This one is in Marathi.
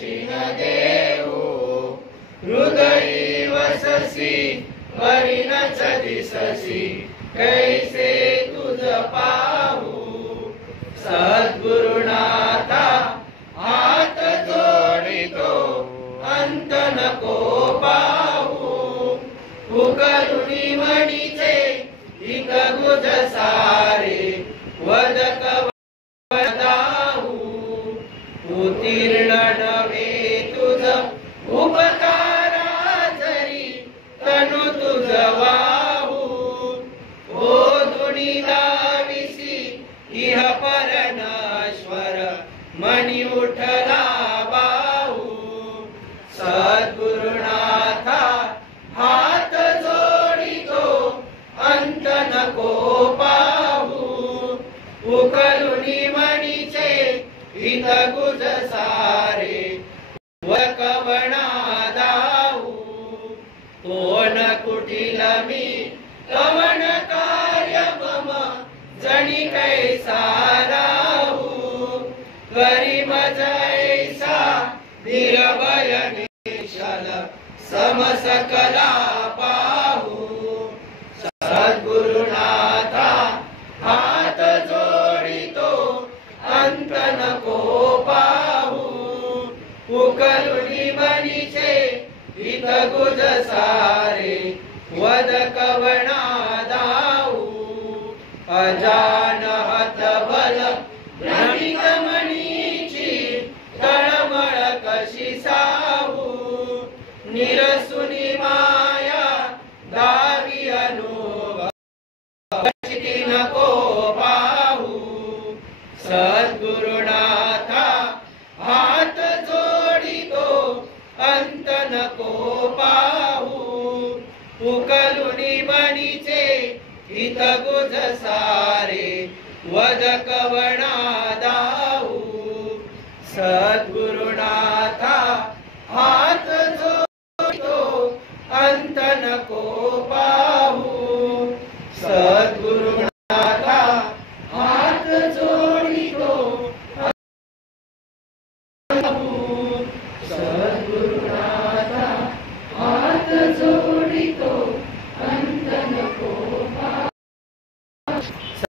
दक्षिण देऊ हृदयी वससी परिणच दिससी कैसे तुझ पाहू सद्गुरुनाथा हात जोडितो अंत नको पाहू उकरुणी म्हणीचे हित गुज सारे वदक वदाहू उत्तीर्ण नवे तुझ उपकारा जरी तनु तुझ वाहू ओ दुनी दाविसी इह परनश्वर मणी उठला बाहू सद्गुरुनाथा हात जोडितो अंत नको पाहू उकलुनी मणीचे हित गुज सारे वकवणा दाऊ कोण कुटील मी कवन कार्य मम जणी कैसा राहू गरीब जैसा निरभय निश्चल समसकला पाहू सद्गुरुनाथा हात जोडितो अंत नको पाहू उकलुनी मणीचे हित गुज सारे वद कवणा दाऊ अजान हत बल भ्रमिक मणीची तळमळ कशी साहू निरसुनी माया दावी अनुभव नको पाहू सद्गुरुनाथा हात जोडितो अंत नको पाहू उकलुनी मणीचे हित गुज सारे वद कवणा दाऊ सद्गुरु